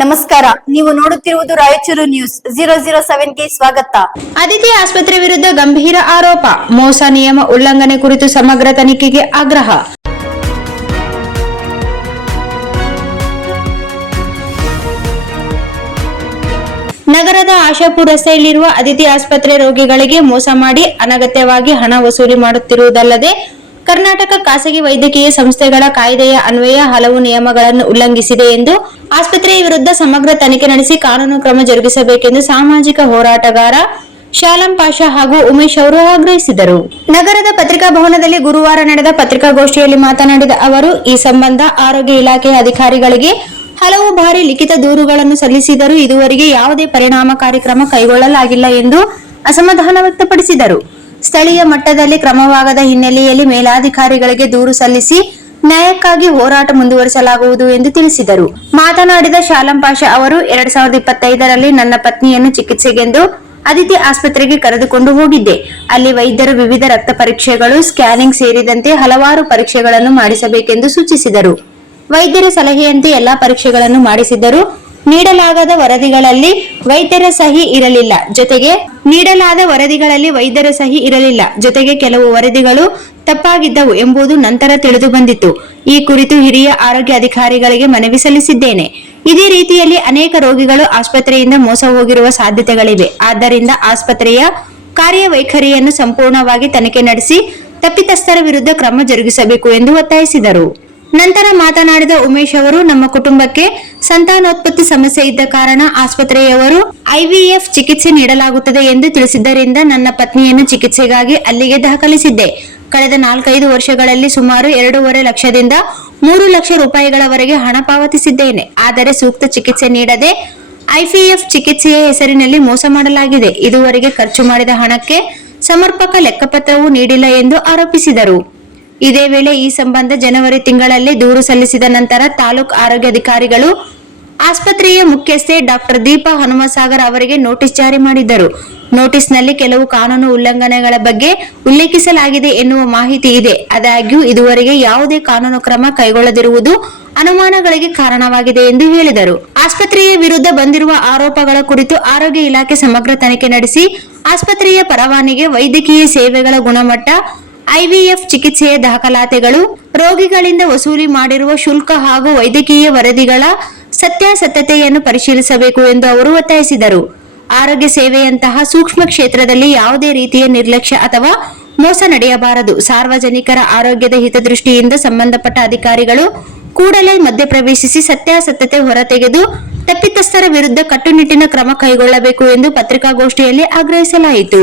ನಮಸ್ಕಾರ, ನೀವು ನೋಡುತ್ತಿರುವುದು ರಾಯಚೂರು ನ್ಯೂಸ್ 007ಗೆ ಸ್ವಾಗತ. ಅದಿತಿ ಆಸ್ಪತ್ರೆ ವಿರುದ್ಧ ಗಂಭೀರ ಆರೋಪ, ಮೋಸ ನಿಯಮ ಉಲ್ಲಂಘನೆ ಕುರಿತು ಸಮಗ್ರ ತನಿಖೆಗೆ ಆಗ್ರಹ. ನಗರದ ಆಶಾಪುರ ರಸ್ತೆಯಲ್ಲಿರುವ ಅದಿತಿ ಆಸ್ಪತ್ರೆ ರೋಗಿಗಳಿಗೆ ಮೋಸ ಮಾಡಿ ಅನಗತ್ಯವಾಗಿ ಹಣ ವಸೂಲಿ ಮಾಡುತ್ತಿರುವುದಲ್ಲದೆ ಕರ್ನಾಟಕ ಖಾಸಗಿ ವೈದ್ಯಕೀಯ ಸಂಸ್ಥೆಗಳ ಕಾಯ್ದೆಯ ಅನ್ವಯ ಹಲವು ನಿಯಮಗಳನ್ನು ಉಲ್ಲಂಘಿಸಿದೆ ಎಂದು ಆಸ್ಪತ್ರೆಯ ವಿರುದ್ಧ ಸಮಗ್ರ ತನಿಖೆ ನಡೆಸಿ ಕಾನೂನು ಕ್ರಮ ಜರುಗಿಸಬೇಕೆಂದು ಸಾಮಾಜಿಕ ಹೋರಾಟಗಾರ ಶಾಲಂ ಪಾಷಾ ಹಾಗೂ ಉಮೇಶ್ ಅವರು ಆಗ್ರಹಿಸಿದರು. ನಗರದ ಪತ್ರಿಕಾ ಭವನದಲ್ಲಿ ಗುರುವಾರ ನಡೆದ ಪತ್ರಿಕಾಗೋಷ್ಠಿಯಲ್ಲಿ ಮಾತನಾಡಿದ ಅವರು, ಈ ಸಂಬಂಧ ಆರೋಗ್ಯ ಇಲಾಖೆಯ ಅಧಿಕಾರಿಗಳಿಗೆ ಹಲವು ಬಾರಿ ಲಿಖಿತ ದೂರುಗಳನ್ನು ಸಲ್ಲಿಸಿದರೂ ಇದುವರೆಗೆ ಯಾವುದೇ ಪರಿಣಾಮಕಾರಿ ಕ್ರಮ ಕೈಗೊಳ್ಳಲಾಗಿಲ್ಲ ಎಂದು ಅಸಮಾಧಾನ ವ್ಯಕ್ತಪಡಿಸಿದರು. ಸ್ಥಳೀಯ ಮಟ್ಟದಲ್ಲಿ ಕ್ರಮವಾಗದ ಹಿನ್ನೆಲೆಯಲ್ಲಿ ಮೇಲಾಧಿಕಾರಿಗಳಿಗೆ ದೂರು ಸಲ್ಲಿಸಿ ನ್ಯಾಯಕ್ಕಾಗಿ ಹೋರಾಟ ಮುಂದುವರಿಸಲಾಗುವುದು ಎಂದು ತಿಳಿಸಿದರು. ಮಾತನಾಡಿದ ಶಾಲಂ ಪಾಷಾ ಅವರು, 2025ರಲ್ಲಿ ನನ್ನ ಪತ್ನಿಯನ್ನು ಚಿಕಿತ್ಸೆಗೆಂದು ಅದಿತಿ ಆಸ್ಪತ್ರೆಗೆ ಕರೆದುಕೊಂಡು ಹೋಗಿದ್ದೆ. ಅಲ್ಲಿ ವೈದ್ಯರು ವಿವಿಧ ರಕ್ತ ಪರೀಕ್ಷೆಗಳು, ಸ್ಕ್ಯಾನಿಂಗ್ ಸೇರಿದಂತೆ ಹಲವಾರು ಪರೀಕ್ಷೆಗಳನ್ನು ಮಾಡಿಸಬೇಕೆಂದು ಸೂಚಿಸಿದರು. ವೈದ್ಯರ ಸಲಹೆಯಂತೆ ಎಲ್ಲಾ ಪರೀಕ್ಷೆಗಳನ್ನು ಮಾಡಿಸಿದ್ದರು. ನೀಡಲಾದ ವರದಿಗಳಲ್ಲಿ ವೈದ್ಯರ ಸಹಿ ಇರಲಿಲ್ಲ. ಜೊತೆಗೆ ಕೆಲವು ವರದಿಗಳು ತಪ್ಪಾಗಿದ್ದವು ಎಂಬುದು ನಂತರ ತಿಳಿದು ಬಂದಿತ್ತು. ಈ ಕುರಿತು ಹಿರಿಯ ಆರೋಗ್ಯ ಅಧಿಕಾರಿಗಳಿಗೆ ಮನವಿ ಸಲ್ಲಿಸಿದ್ದೇನೆ. ಇದೇ ರೀತಿಯಲ್ಲಿ ಅನೇಕ ರೋಗಿಗಳು ಆಸ್ಪತ್ರೆಯಿಂದ ಮೋಸ ಹೋಗಿರುವ ಸಾಧ್ಯತೆಗಳಿವೆ. ಆದ್ದರಿಂದ ಆಸ್ಪತ್ರೆಯ ಕಾರ್ಯವೈಖರಿಯನ್ನು ಸಂಪೂರ್ಣವಾಗಿ ತನಿಖೆ ನಡೆಸಿ ತಪ್ಪಿತಸ್ಥರ ವಿರುದ್ಧ ಕ್ರಮ ಜರುಗಿಸಬೇಕು ಎಂದು ಒತ್ತಾಯಿಸಿದರು. ನಂತರ ಮಾತನಾಡಿದ ಉಮೇಶ್ ಅವರು, ನಮ್ಮ ಕುಟುಂಬಕ್ಕೆ ಸಂತಾನೋತ್ಪತ್ತಿ ಸಮಸ್ಯೆ ಇದ್ದ ಕಾರಣ ಆಸ್ಪತ್ರೆಯವರು ಐವಿಎಫ್ ಚಿಕಿತ್ಸೆ ನೀಡಲಾಗುತ್ತದೆ ಎಂದು ತಿಳಿಸಿದ್ದರಿಂದ ನನ್ನ ಪತ್ನಿಯನ್ನು ಚಿಕಿತ್ಸೆಗಾಗಿ ಅಲ್ಲಿಗೆ ದಾಖಲಿಸಿದ್ದೆ. ಕಳೆದ 4-5 ವರ್ಷಗಳಲ್ಲಿ ಸುಮಾರು 2.5 ಲಕ್ಷದಿಂದ 3 ಲಕ್ಷ ರೂಪಾಯಿಗಳವರೆಗೆ ಹಣ ಪಾವತಿಸಿದ್ದೇನೆ. ಆದರೆ ಸೂಕ್ತ ಚಿಕಿತ್ಸೆ ನೀಡದೆ ಐವಿಎಫ್ ಚಿಕಿತ್ಸೆಯ ಹೆಸರಿನಲ್ಲಿ ಮೋಸ ಮಾಡಲಾಗಿದೆ. ಇದುವರೆಗೆ ಖರ್ಚು ಮಾಡಿದ ಹಣಕ್ಕೆ ಸಮರ್ಪಕ ಲೆಕ್ಕಪತ್ರವೂ ನೀಡಿಲ್ಲ ಎಂದು ಆರೋಪಿಸಿದರು. ಇದೇ ವೇಳೆ ಈ ಸಂಬಂಧ ಜನವರಿ ತಿಂಗಳಲ್ಲಿ ದೂರು ಸಲ್ಲಿಸಿದ ನಂತರ ತಾಲೂಕು ಆರೋಗ್ಯಾಧಿಕಾರಿಗಳು ಆಸ್ಪತ್ರೆಯ ಮುಖ್ಯಸ್ಥೆ ಡಾಕ್ಟರ್ ದೀಪಾ ಹನುಮಸಾಗರ್ ಅವರಿಗೆ ನೋಟಿಸ್ ಜಾರಿ ಮಾಡಿದ್ದರು. ನೋಟಿಸ್ನಲ್ಲಿ ಕೆಲವು ಕಾನೂನು ಉಲ್ಲಂಘನೆಗಳ ಬಗ್ಗೆ ಉಲ್ಲೇಖಿಸಲಾಗಿದೆ ಎನ್ನುವ ಮಾಹಿತಿ ಇದೆ. ಆದಾಗ್ಯೂ ಇದುವರೆಗೆ ಯಾವುದೇ ಕಾನೂನು ಕ್ರಮ ಕೈಗೊಳ್ಳದಿರುವುದು ಅನುಮಾನಗಳಿಗೆ ಕಾರಣವಾಗಿದೆ ಎಂದು ಹೇಳಿದರು. ಆಸ್ಪತ್ರೆಯ ವಿರುದ್ಧ ಬಂದಿರುವ ಆರೋಪಗಳ ಕುರಿತು ಆರೋಗ್ಯ ಇಲಾಖೆ ಸಮಗ್ರ ತನಿಖೆ ನಡೆಸಿ ಆಸ್ಪತ್ರೆಯ ಪರವಾನಗಿ, ವೈದ್ಯಕೀಯ ಸೇವೆಗಳ ಗುಣಮಟ್ಟ, ಐವಿಎಫ್ ಚಿಕಿತ್ಸೆಯ ದಾಖಲಾತಿಗಳು, ರೋಗಿಗಳಿಂದ ವಸೂಲಿ ಮಾಡಿರುವ ಶುಲ್ಕ ಹಾಗೂ ವೈದ್ಯಕೀಯ ವರದಿಗಳ ಸತ್ಯಾಸತ್ಯತೆಯನ್ನು ಪರಿಶೀಲಿಸಬೇಕು ಎಂದು ಅವರು ಒತ್ತಾಯಿಸಿದರು. ಆರೋಗ್ಯ ಸೇವೆಯಂತಹ ಸೂಕ್ಷ್ಮ ಕ್ಷೇತ್ರದಲ್ಲಿ ಯಾವುದೇ ರೀತಿಯ ನಿರ್ಲಕ್ಷ್ಯ ಅಥವಾ ಮೋಸ ನಡೆಯಬಾರದು. ಸಾರ್ವಜನಿಕರ ಆರೋಗ್ಯದ ಹಿತದೃಷ್ಟಿಯಿಂದ ಸಂಬಂಧಪಟ್ಟ ಅಧಿಕಾರಿಗಳು ಕೂಡಲೇ ಮಧ್ಯಪ್ರವೇಶಿಸಿ ಸತ್ಯಾಸತ್ಯತೆ ಹೊರತೆಗೆದು ತಪ್ಪಿತಸ್ಥರ ವಿರುದ್ಧ ಕಟ್ಟುನಿಟ್ಟಿನ ಕ್ರಮ ಕೈಗೊಳ್ಳಬೇಕು ಎಂದು ಪತ್ರಿಕಾಗೋಷ್ಠಿಯಲ್ಲಿ ಆಗ್ರಹಿಸಲಾಯಿತು.